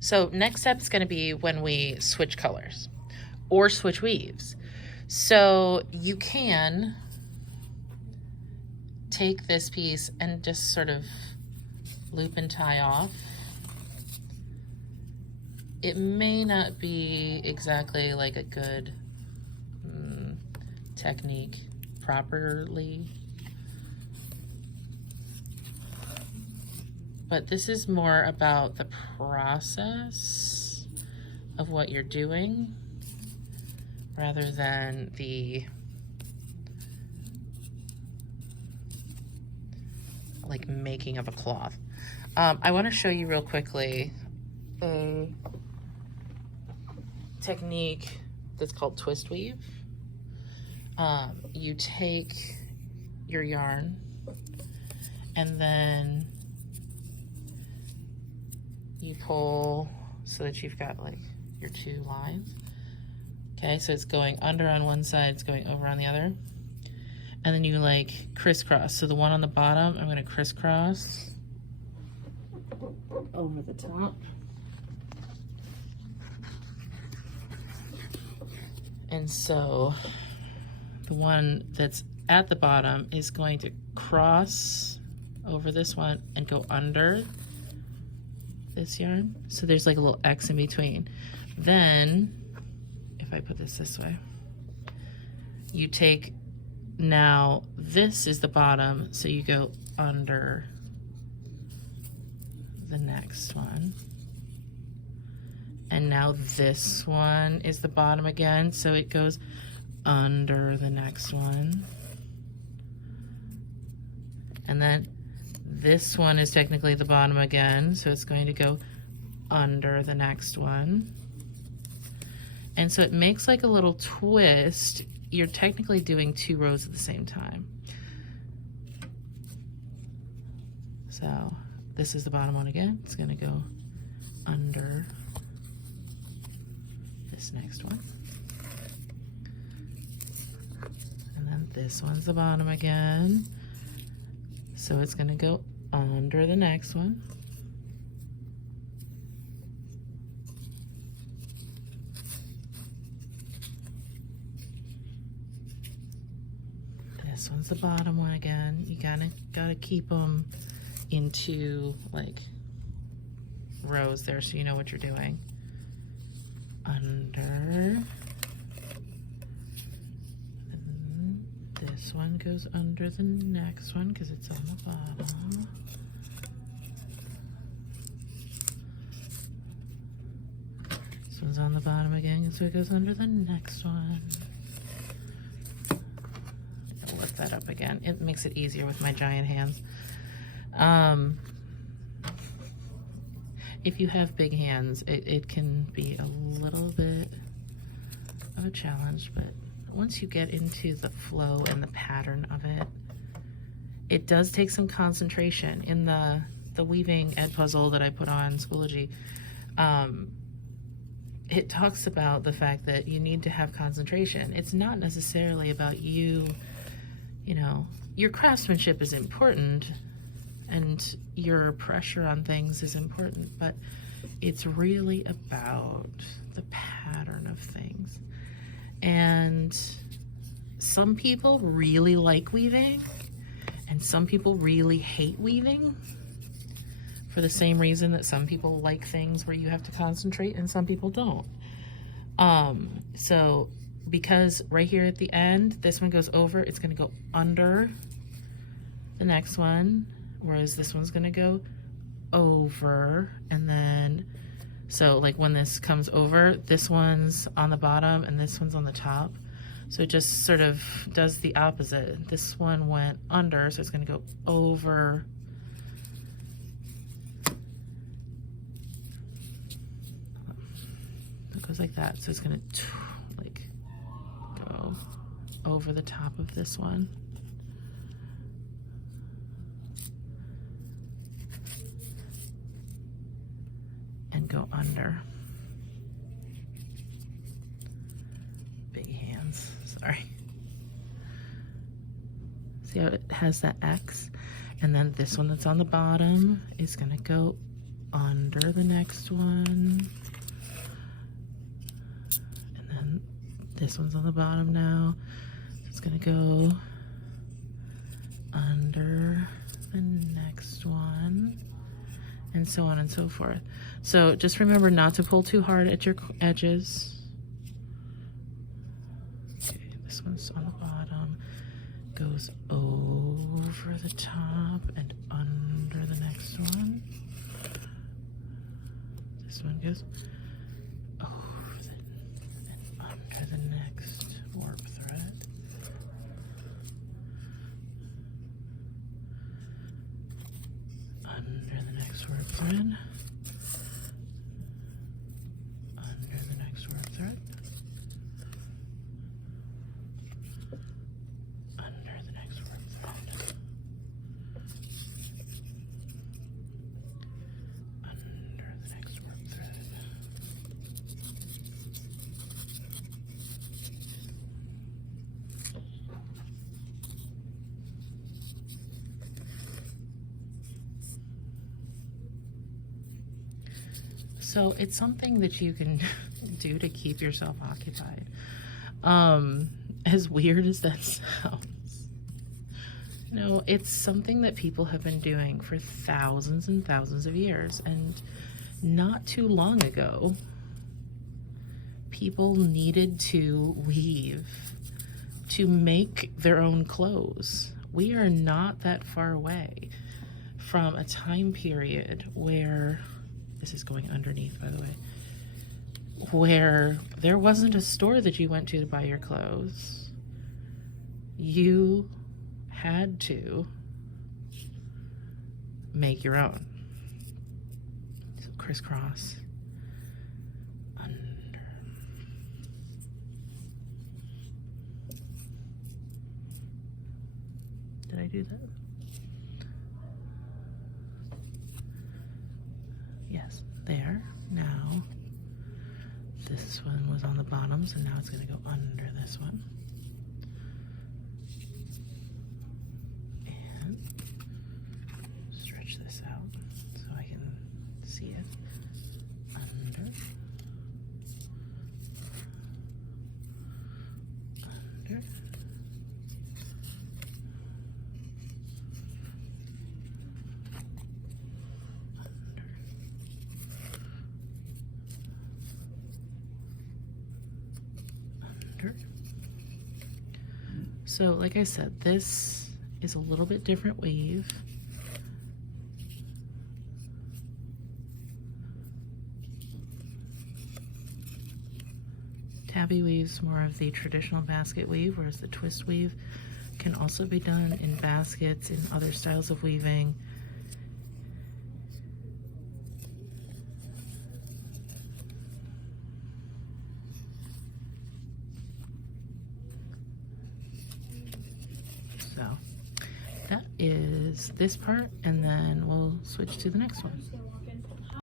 So next step is going to be when we switch colors or switch weaves. So you can take this piece and just sort of loop and tie off. It may not be exactly like a good technique properly, but this is more about the process of what you're doing rather than the like making of a cloth. I want to show you real quickly a technique that's called twist weave. You take your yarn and then you pull so that you've got like your two lines. Okay, so it's going under on one side, it's going over on the other. And then you like crisscross. So the one on the bottom, I'm gonna crisscross over the top. And so the one that's at the bottom is going to cross over this one and go under this yarn. So there's like a little X in between. Then, if I put this way, you take, now this is the bottom, so you go under the next one. And now this one is the bottom again, so it goes under the next one. And then this one is technically the bottom again, so it's going to go under the next one. And so it makes like a little twist. You're technically doing 2 rows at the same time. So this is the bottom one again. It's going to go under this next one. And then this one's the bottom again. So it's going to go under the next one. This one's the bottom one again. You gotta keep them into like rows there so you know what you're doing. Under. And this one goes under the next one because it's on the bottom. This one's on the bottom again, so it goes under the next one. I'll lift that up again. It makes it easier with my giant hands. If you have big hands, it can be a little bit of a challenge, but once you get into the flow and the pattern of it, it does take some concentration. In the weaving Edpuzzle that I put on Schoology, it talks about the fact that you need to have concentration. It's not necessarily about you know, your craftsmanship is important and your pressure on things is important, but it's really about the pattern of things. And some people really like weaving and some people really hate weaving for the same reason that some people like things where you have to concentrate and some people don't. So because right here at the end, this one goes over, it's gonna go under the next one, whereas this one's gonna go over. And then, so like when this comes over, this one's on the bottom and this one's on the top. So it just sort of does the opposite. This one went under, so it's gonna go over. It goes like that, so it's gonna like go over the top of this one. And go under. Big hands, sorry. See how it has that X? And then this one that's on the bottom is gonna go under the next one. And then this one's on the bottom now. So it's gonna go under the next one, and so on and so forth. So just remember not to pull too hard at your edges. Okay, this one's on the bottom, goes over the top and under the next one. This one goes over and under the next warp thread. Under the next warp thread. Under the next warp thread. Under the next warp thread. Under the next warp thread. So it's something that you can do to keep yourself occupied. As weird as that sounds, you know, it's something that people have been doing for thousands and thousands of years. And not too long ago, people needed to weave to make their own clothes. We are not that far away from a time period where, this is going underneath, by the way, where there wasn't a store that you went to buy your clothes. You had to make your own. So crisscross, under. Did I do that? Yes, there. Now, this one was on the bottom, so now it's going to go under this one. And stretch this out so I can see it. Under. Under. So like I said, this is a little bit different weave. Tabby weaves more of the traditional basket weave, whereas the twist weave can also be done in baskets, in other styles of weaving. So that is this part, and then we'll switch to the next one.